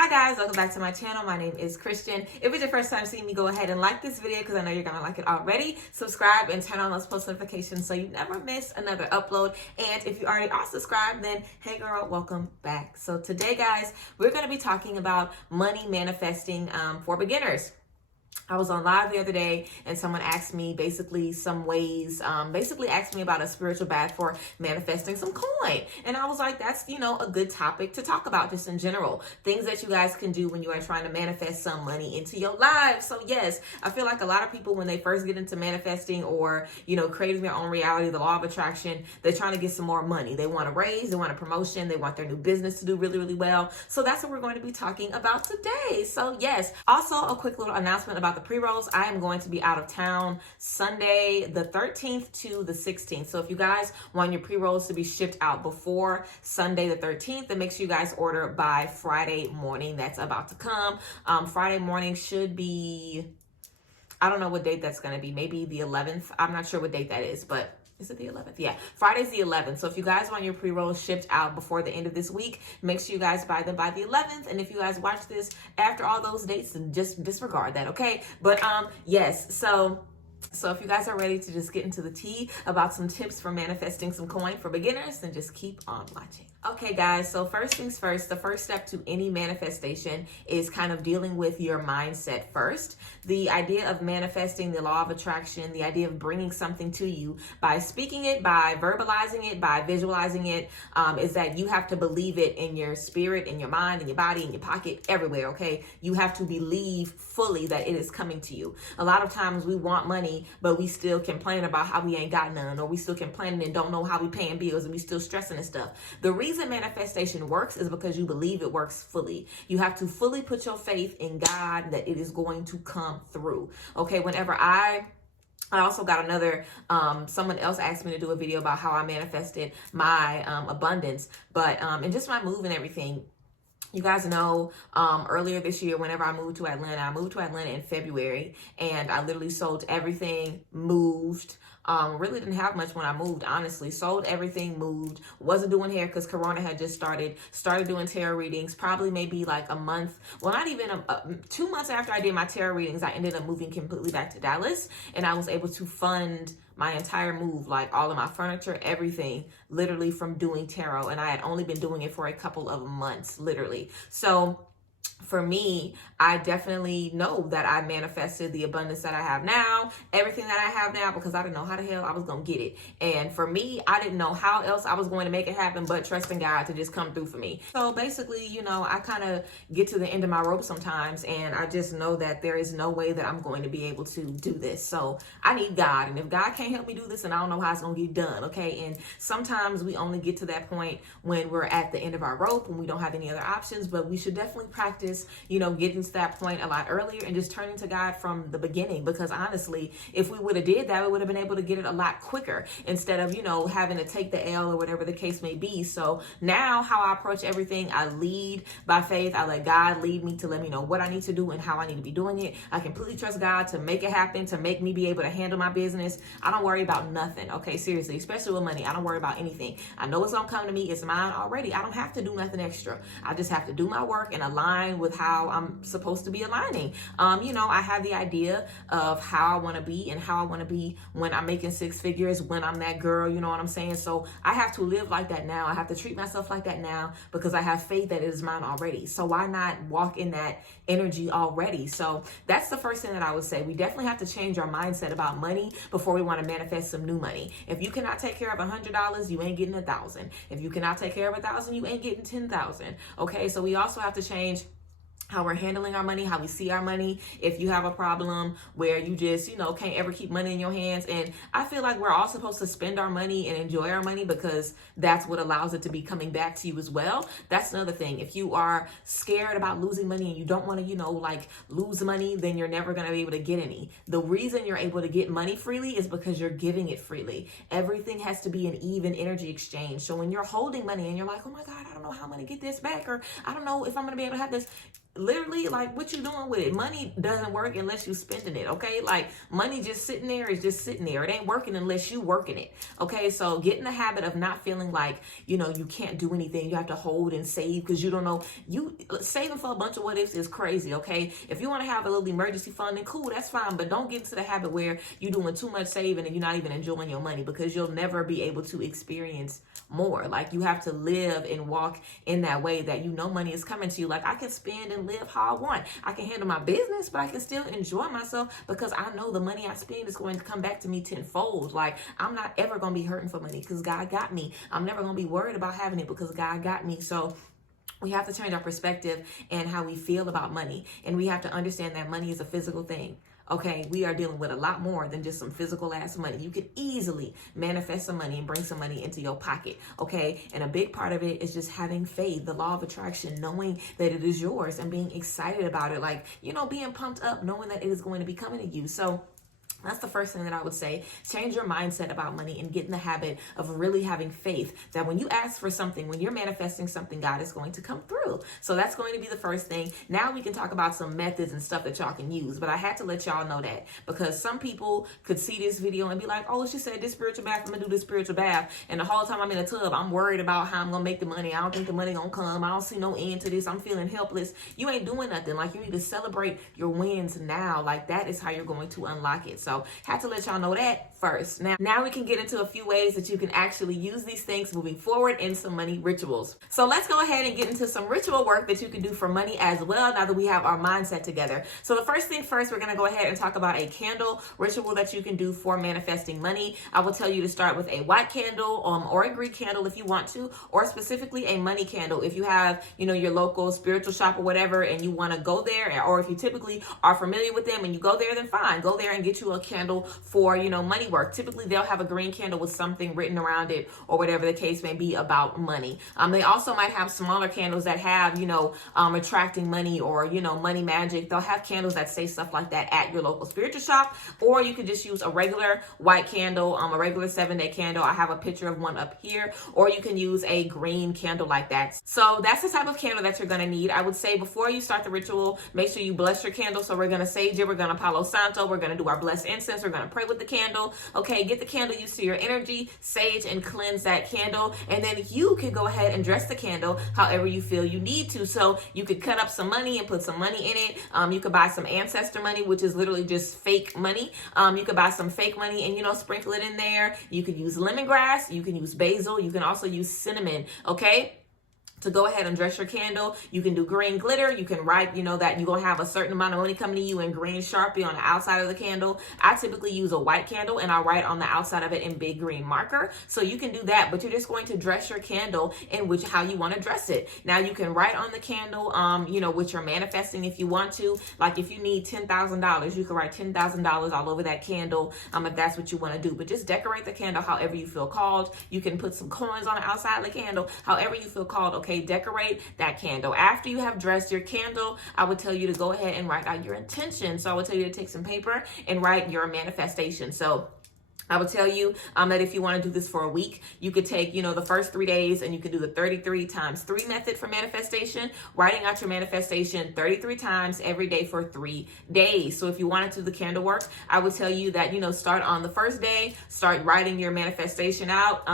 Hi guys, welcome back to my channel. My name is Christian. If it's your first time seeing me, go ahead and like this video because I know you're gonna like it already. Subscribe and turn on those post notifications so you never miss another upload. And if you already are subscribed, then hey girl, welcome back. So today guys, we're gonna be talking about money manifesting for beginners. I was on live the other day and someone asked me basically some ways, asked me about a spiritual bath for manifesting some coin. And I was like, that's, a good topic to talk about just in general. Things that you guys can do when you are trying to manifest some money into your life. So yes, I feel like a lot of people when they first get into manifesting or, creating their own reality, the law of attraction, they're trying to get some more money. They want a raise, they want a promotion, they want their new business to do really, really well. So that's what we're going to be talking about today. So yes, also a quick little announcement about the pre-rolls. I am going to be out of town Sunday the 13th to the 16th. So if you guys want your pre-rolls to be shipped out before Sunday the 13th, then make sure you guys order by Friday morning. That's about to come. Friday morning should be, I don't know what date that's going to be. Maybe the 11th. I'm not sure what date that is, but is it the 11th? Yeah, Friday's the 11th. So if you guys want your pre-rolls shipped out before the end of this week, make sure you guys buy them by the 11th. And if you guys watch this after all those dates, then just disregard that, okay? But yes, so if you guys are ready to just get into the tea about some tips for manifesting some coin for beginners, then just keep on watching. Okay guys, so first things first, the first step to any manifestation is kind of dealing with your mindset first. The idea of manifesting, the law of attraction, the idea of bringing something to you by speaking it, by verbalizing it, by visualizing it, is that you have to believe it in your spirit, in your mind, in your body, in your pocket, everywhere, okay? You have to believe fully that it is coming to you. A lot of times we want money, but we still complain about how we ain't got none, or we still complaining and don't know how we paying bills, and we still stressing and stuff. The reason manifestation works is because you believe it works fully. You have to fully put your faith in God that it is going to come through. Okay, whenever I also got another, someone else asked me to do a video about how I manifested my abundance, but and just my move and everything. You guys know, earlier this year, whenever I moved to Atlanta in February, and I literally sold everything, moved, really didn't have much when I moved, honestly, sold everything, moved, wasn't doing hair because Corona had just started doing tarot readings, probably maybe like a month, well, not even 2 months after I did my tarot readings, I ended up moving completely back to Dallas, and I was able to fund my entire move, like all of my furniture, everything, literally from doing tarot. And I had only been doing it for a couple of months, literally. So for me, I definitely know that I manifested the abundance that I have now, everything that I have now, because I didn't know how the hell I was going to get it. And for me, I didn't know how else I was going to make it happen, but trusting God to just come through for me. So basically, I kind of get to the end of my rope sometimes, and I just know that there is no way that I'm going to be able to do this. So I need God. And if God can't help me do this, then I don't know how it's going to get done. Okay. And sometimes we only get to that point when we're at the end of our rope, when we don't have any other options, but we should definitely practice, getting to that point a lot earlier and just turning to God from the beginning. Because honestly, if we would have did that, we would have been able to get it a lot quicker instead of, having to take the L or whatever the case may be. So now how I approach everything, I lead by faith. I let God lead me to let me know what I need to do and how I need to be doing it. I completely trust God to make it happen, to make me be able to handle my business. I don't worry about nothing. Okay, seriously, especially with money. I don't worry about anything. I know it's gonna come to me. It's mine already. I don't have to do nothing extra. I just have to do my work and align with how I'm supposed to be aligning. I have the idea of how I want to be and how I want to be when I'm making six figures, when I'm that girl, you know what I'm saying? So I have to live like that now. I have to treat myself like that now because I have faith that it is mine already. So why not walk in that energy already? So that's the first thing that I would say. We definitely have to change our mindset about money before we want to manifest some new money. If you cannot take care of $100, you ain't getting 1,000. If you cannot take care of 1,000, you ain't getting 10,000. Okay, so we also have to change how we're handling our money, how we see our money. If you have a problem where you just, can't ever keep money in your hands. And I feel like we're all supposed to spend our money and enjoy our money because that's what allows it to be coming back to you as well. That's another thing. If you are scared about losing money and you don't want to, lose money, then you're never going to be able to get any. The reason you're able to get money freely is because you're giving it freely. Everything has to be an even energy exchange. So when you're holding money and you're like, oh my God, I don't know how I'm going to get this back, or I don't know if I'm going to be able to have this. literally, like, what you doing with it? Money doesn't work unless you spending it, okay? Like, money just sitting there is just sitting there. It ain't working unless you working it, okay? So get in the habit of not feeling like, you know, you can't do anything. You have to hold and save because you don't know. You saving for a bunch of what ifs is crazy, okay? If you want to have a little emergency fund, then cool, that's fine. But don't get into the habit where you're doing too much saving and you're not even enjoying your money, because you'll never be able to experience more. Like, you have to live and walk in that way that you know money is coming to you. Like, I can spend and live how I want. I can handle my business, but I can still enjoy myself because I know the money I spend is going to come back to me tenfold. Like, I'm not ever going to be hurting for money because God got me. I'm never going to be worried about having it because God got me. So we have to change our perspective and how we feel about money. And we have to understand that money is a physical thing. Okay, we are dealing with a lot more than just some physical ass money. You could easily manifest some money and bring some money into your pocket. Okay, and a big part of it is just having faith, the law of attraction, knowing that it is yours and being excited about it. Like, you know, being pumped up, knowing that it is going to be coming to you. So that's the first thing that I would say. Change your mindset about money and get in the habit of really having faith that when you ask for something, when you're manifesting something, God is going to come through. So that's going to be the first thing. Now we can talk about some methods and stuff that y'all can use. But I had to let y'all know that because some people could see this video and be like, oh, she said this spiritual bath, I'm going to do this spiritual bath. And the whole time I'm in the tub, I'm worried about how I'm going to make the money. I don't think the money going to come. I don't see no end to this. I'm feeling helpless. You ain't doing nothing. Like, you need to celebrate your wins now. Like, that is how you're going to unlock it. So had to let y'all know that first. Now we can get into a few ways that you can actually use these things moving forward in some money rituals. So let's go ahead and get into some ritual work that you can do for money as well, now that we have our mindset together. So the first thing first, we're going to go ahead and talk about a candle ritual that you can do for manifesting money. I will tell you to start with a white candle or a green candle if you want to, or specifically a money candle if you have, you know, your local spiritual shop or whatever and you want to go there, or if you typically are familiar with them and you go there, then fine, go there and get you a candle for, you know, money work. Typically they'll have a green candle with something written around it or whatever the case may be about money. They also might have smaller candles that have, you know, attracting money or, you know, money magic. They'll have candles that say stuff like that at your local spiritual shop, or you could just use a regular white candle, a regular 7-day candle. I have a picture of one up here, or you can use a green candle like that. So that's the type of candle that you're going to need. I would say before you start the ritual, make sure you bless your candle. So we're going to sage it. We're going to Palo Santo. We're going to do our blessed incense. We're going to pray with the candle. Okay, get the candle used to your energy, sage and cleanse that candle, and then you can go ahead and dress the candle however you feel you need to. So you could cut up some money and put some money in it. You could buy some ancestor money, which is literally just fake money. You could buy some fake money and, you know, sprinkle it in there. You could use lemongrass. You can use basil. You can also use cinnamon. Okay, to go ahead and dress your candle. You can do green glitter. You can write, you know, that you're going to have a certain amount of money coming to you in green Sharpie on the outside of the candle. I typically use a white candle and I write on the outside of it in big green marker. So you can do that, but you're just going to dress your candle in how you want to dress it. Now you can write on the candle, you know, what you're manifesting if you want to. Like if you need $10,000, you can write $10,000 all over that candle, if that's what you want to do. But just decorate the candle however you feel called. You can put some coins on the outside of the candle, however you feel called. Okay, decorate that candle. After you have dressed your candle, I would tell you to go ahead and write out your intention. So I would tell you to take some paper and write your manifestation. So I would tell you that if you want to do this for a week, you could take, you know, the first 3 days and you could do the 33 times 3 method for manifestation, writing out your manifestation 33 times every day for 3 days. So if you wanted to do the candle work, I would tell you that, you know, start on the first day, start writing your manifestation out.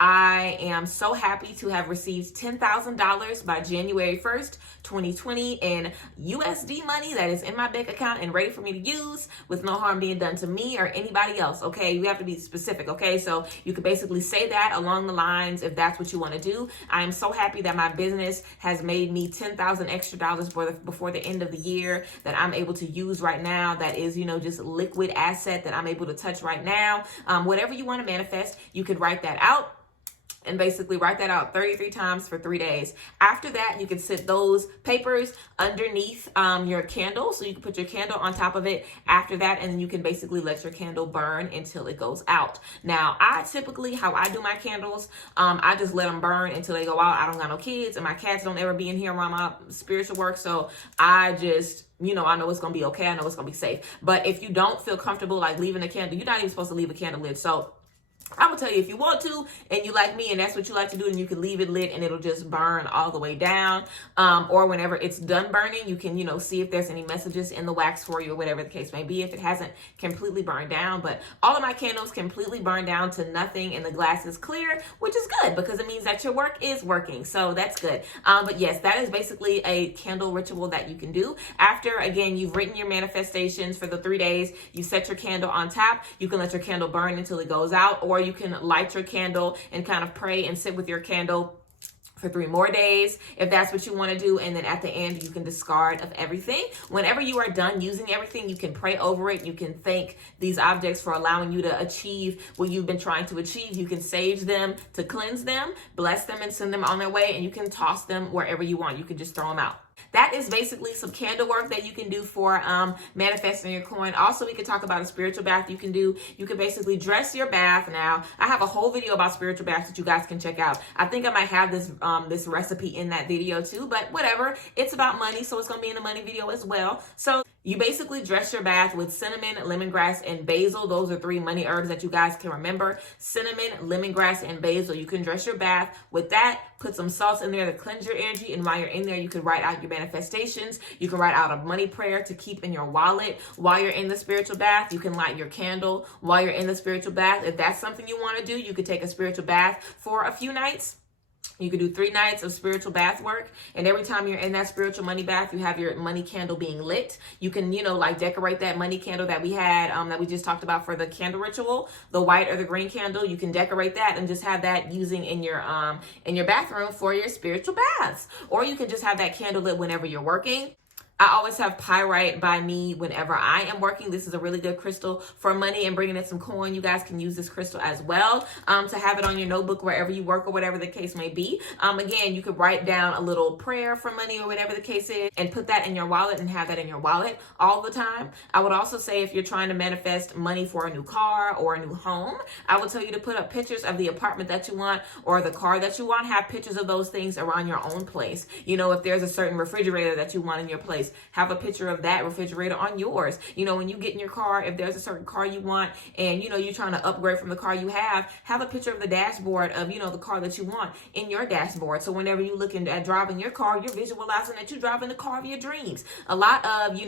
I am so happy to have received $10,000 by January 1st, 2020 in USD money that is in my bank account and ready for me to use with no harm being done to me or anybody else. Okay, you have to be specific. Okay, so you could basically say that along the lines if that's what you want to do. I am so happy that my business has made me $10,000 extra before the end of the year that I'm able to use right now. That is, you know, just liquid asset that I'm able to touch right now. Whatever you want to manifest, you could write that out. And basically write that out 33 times for 3 days. After that, you can sit those papers underneath your candle. So you can put your candle on top of it after that, and then you can basically let your candle burn until it goes out. Now, I typically, how I do my candles, I just let them burn until they go out. I don't got no kids, and my cats don't ever be in here around my spiritual work. So I just, you know, I know it's going to be okay. I know it's going to be safe. But if you don't feel comfortable like leaving the candle, you're not even supposed to leave a candle lit. So I will tell you, if you want to and you like me and that's what you like to do, and you can leave it lit and it'll just burn all the way down. Or whenever it's done burning, you can, see if there's any messages in the wax for you or whatever the case may be, if it hasn't completely burned down. But all of my candles completely burn down to nothing and the glass is clear, which is good because it means that your work is working. So that's good. But yes, that is basically a candle ritual that you can do. After, again, you've written your manifestations for the 3 days, you set your candle on top, you can let your candle burn until it goes out, or you can light your candle and kind of pray and sit with your candle for 3 more days if that's what you want to do. And then at the end, you can discard of everything. Whenever you are done using everything, you can pray over it. You can thank these objects for allowing you to achieve what you've been trying to achieve. You can sage them to cleanse them, bless them, and send them on their way. And you can toss them wherever you want. You can just throw them out. That is basically some candle work that you can do for manifesting your coin. Also, we could talk about a spiritual bath you can do. You can basically dress your bath. Now, I have a whole video about spiritual baths that you guys can check out. I think I might have this this recipe in that video too, but whatever. It's about money, so it's going to be in the money video as well. So you basically dress your bath with cinnamon, lemongrass, and basil. Those are 3 money herbs that you guys can remember. Cinnamon, lemongrass, and basil. You can dress your bath with that. Put some salts in there to cleanse your energy. And while you're in there, you can write out your manifestations. You can write out a money prayer to keep in your wallet. While you're in the spiritual bath, you can light your candle while you're in the spiritual bath. If that's something you want to do, you could take a spiritual bath for a few nights. You could do 3 nights of spiritual bath work. And every time you're in that spiritual money bath, you have your money candle being lit. You can, like decorate that money candle that we had, that we just talked about for the candle ritual, the white or the green candle. You can decorate that and just have that using in your bathroom for your spiritual baths. Or you can just have that candle lit whenever you're working. I always have pyrite by me whenever I am working. This is a really good crystal for money and bringing in some coin. You guys can use this crystal as well to have it on your notebook wherever you work or whatever the case may be. Again, you could write down a little prayer for money or whatever the case is and put that in your wallet and have that in your wallet all the time. I would also say if you're trying to manifest money for a new car or a new home, I would tell you to put up pictures of the apartment that you want or the car that you want. Have pictures of those things around your own place. If there's a certain refrigerator that you want in your place, have a picture of that refrigerator on yours. When you get in your car, if there's a certain car you want and, you're trying to upgrade from the car you have a picture of the dashboard of, the car that you want in your dashboard. So whenever you're looking at driving your car, you're visualizing that you're driving the car of your dreams. A lot of,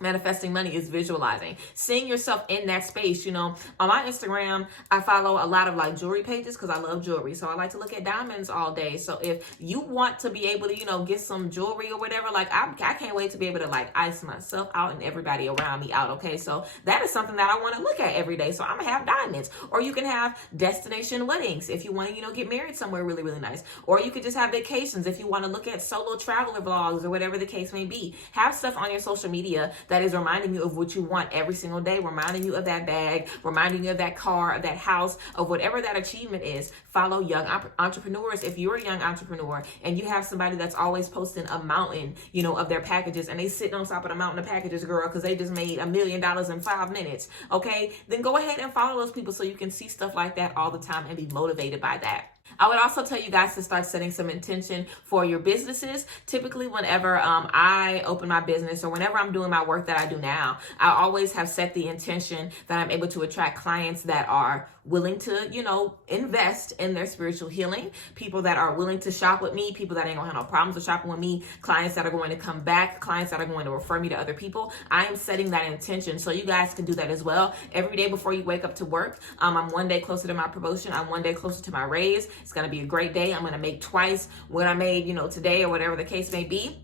manifesting money is visualizing, seeing yourself in that space. On my Instagram, I follow a lot of jewelry pages because I love jewelry. So I like to look at diamonds all day. So if you want to be able to, get some jewelry or whatever, I can't wait to be able to ice myself out and everybody around me out. Okay. So that is something that I want to look at every day. So I'm gonna have diamonds. Or you can have destination weddings if you want to, get married somewhere really, really nice. Or you could just have vacations if you want to look at solo traveler vlogs or whatever the case may be. Have stuff on your social media that is reminding you of what you want every single day, reminding you of that bag, reminding you of that car, of that house, of whatever that achievement is. Follow young entrepreneurs. If you're a young entrepreneur and you have somebody that's always posting a mountain, of their packages, and they sitting on top of the mountain of packages, girl, because they just made $1 million in 5 minutes, okay, then go ahead and follow those people so you can see stuff like that all the time and be motivated by that. I would also tell you guys to start setting some intention for your businesses. Typically, whenever I open my business or whenever I'm doing my work that I do now, I always have set the intention that I'm able to attract clients that are willing to, invest in their spiritual healing, people that are willing to shop with me, people that ain't gonna have no problems with shopping with me, clients that are going to come back, clients that are going to refer me to other people. I am setting that intention so you guys can do that as well. Every day before you wake up to work, I'm one day closer to my promotion. I'm one day closer to my raise. It's going to be a great day. I'm going to make twice what I made, today or whatever the case may be.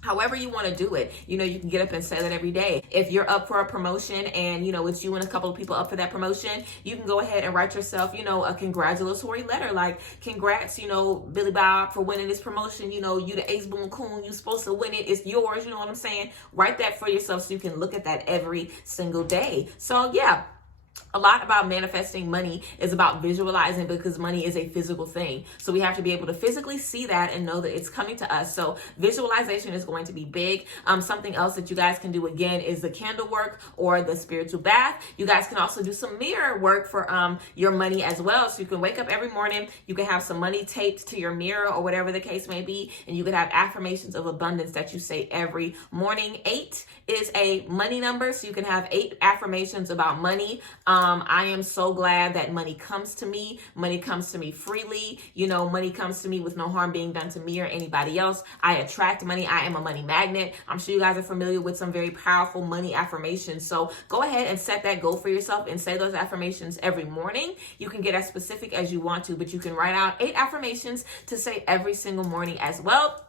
However you want to do it, you can get up and say that every day. If you're up for a promotion and, it's you and a couple of people up for that promotion, you can go ahead and write yourself, a congratulatory letter. Like, congrats, Billy Bob, for winning this promotion. You the ace boom coon, you supposed to win it. It's yours. You know what I'm saying? Write that for yourself so you can look at that every single day. So yeah. A lot about manifesting money is about visualizing, because money is a physical thing. So we have to be able to physically see that and know that it's coming to us. So visualization is going to be big. Something else that you guys can do again is the candle work or the spiritual bath. You guys can also do some mirror work for your money as well. So you can wake up every morning, you can have some money taped to your mirror or whatever the case may be, and you can have affirmations of abundance that you say every morning. 8 is a money number, so you can have 8 affirmations about money I am so glad that money comes to me. Money comes to me freely. You know, money comes to me with no harm being done to me or anybody else. I attract money. I am a money magnet. I'm sure you guys are familiar with some very powerful money affirmations. So go ahead and set that goal for yourself and say those affirmations every morning. You can get as specific as you want to, but you can write out 8 affirmations to say every single morning as well.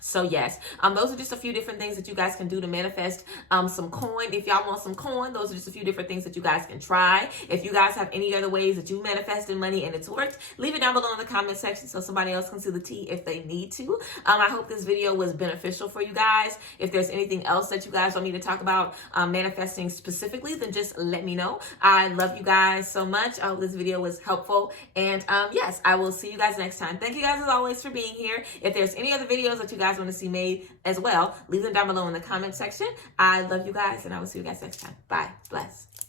So yes, those are just a few different things that you guys can do to manifest some coin. If y'all want some coin, those are just a few different things that you guys can try. If you guys have any other ways that you manifested money and it's worked, leave it down below in the comment section so somebody else can see the tea if they need to. I hope this video was beneficial for you guys. If there's anything else that you guys want me to talk about manifesting specifically, then just let me know. I love you guys so much. I hope this video was helpful. And yes, I will see you guys next time. Thank you guys as always for being here. If there's any other videos that you guys want to see made as well, leave them down below in the comment section. I love you guys, and I will see you guys next time. Bye. Bless.